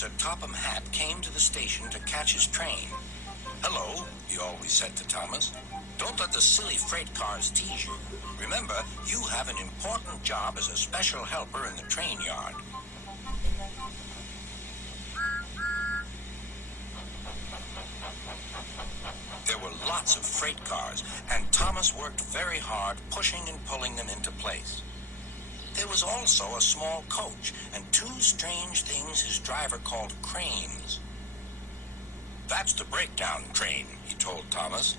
Sir Topham Hatt came to the station to catch his train. "Hello," he always said to Thomas. "Don't let the silly freight cars tease you. Remember, you have an important job as a special helper in the train yard." There were lots of freight cars, and Thomas worked very hard pushing and pulling them into place. There was also a small coach and two strange things his driver called cranes. "That's the breakdown train," he told Thomas.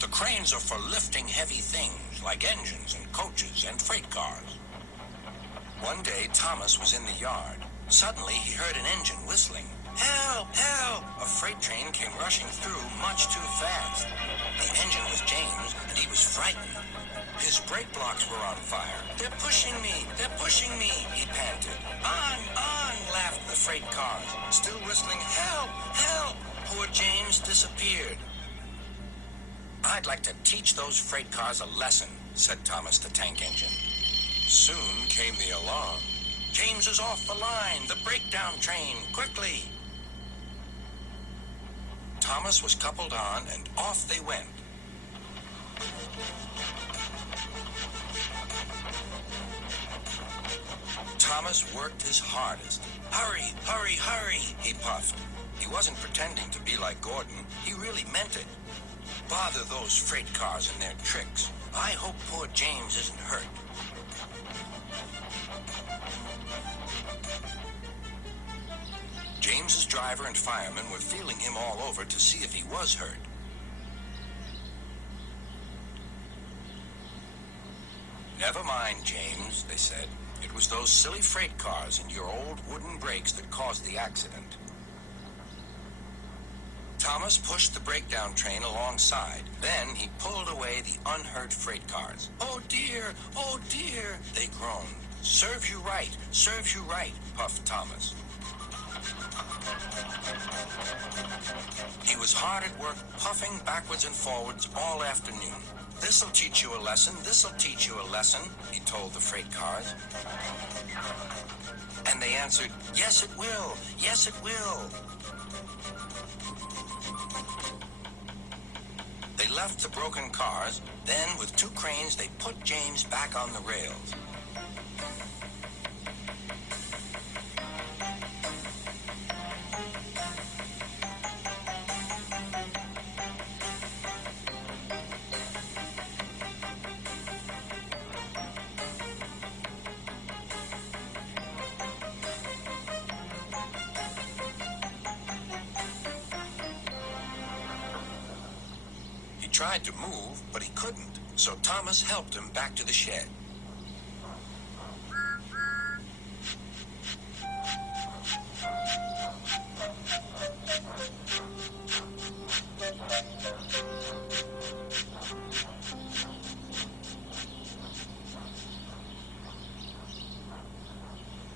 "The cranes are for lifting heavy things like engines and coaches and freight cars." One day, Thomas was in the yard. Suddenly, he heard an engine whistling. "Help! Help!" A freight train came rushing through much too fast. The engine was James, and he was frightened. His brake blocks were on fire. "They're pushing me! They're pushing me!" he panted. On, laughed the freight cars, still whistling, "Help! Help!" Poor James disappeared. "I'd like to teach those freight cars a lesson," said Thomas the tank engine. Soon came the alarm. "James is off the line! The breakdown train! Quickly!" Thomas was coupled on, and off they went. Thomas worked his hardest. "Hurry, hurry, hurry," he puffed. He wasn't pretending to be like Gordon. He really meant it. Bother those freight cars and their tricks. I hope poor James isn't hurt. James's driver and firemen were feeling him all over to see if he was hurt. "Never mind, James," they said. "It was those silly freight cars and your old wooden brakes that caused the accident." Thomas pushed the breakdown train alongside. Then he pulled away the unhurt freight cars. "Oh dear, they groaned. Serves you right," puffed Thomas. He was hard at work, puffing backwards and forwards all afternoon. "This'll teach you a lesson, he told the freight cars. And they answered, "Yes, it will, yes, it will." They left the broken cars. Then, with two cranes, they put James back on the rails. He tried to move, but he couldn't, so Thomas helped him back to the shed.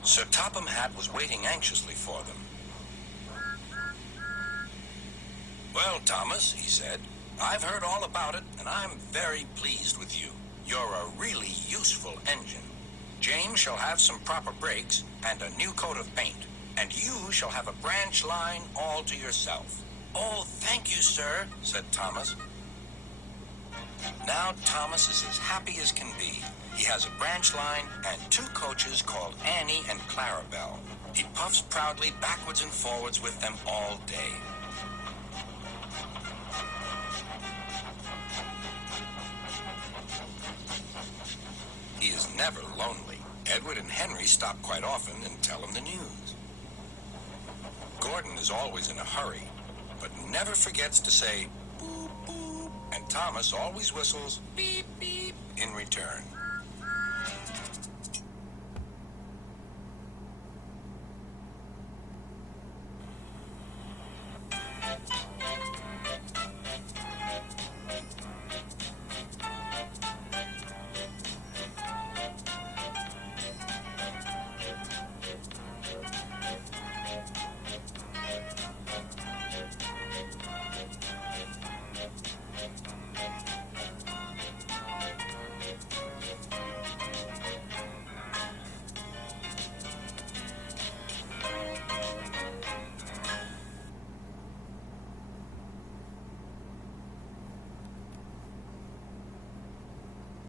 Sir Topham Hatt was waiting anxiously for them. "Well, Thomas," he said, "I've heard all about it, and I'm very pleased with you. You're a really useful engine. James shall have some proper brakes and a new coat of paint, and you shall have a branch line all to yourself." "Oh, thank you, sir," said Thomas. Now Thomas is as happy as can be. He has a branch line and two coaches called Annie and Clarabelle. He puffs proudly backwards and forwards with them all day. He is never lonely. Edward and Henry stop quite often and tell him the news. Gordon is always in a hurry, but never forgets to say boop, boop, and Thomas always whistles beep, beep in return.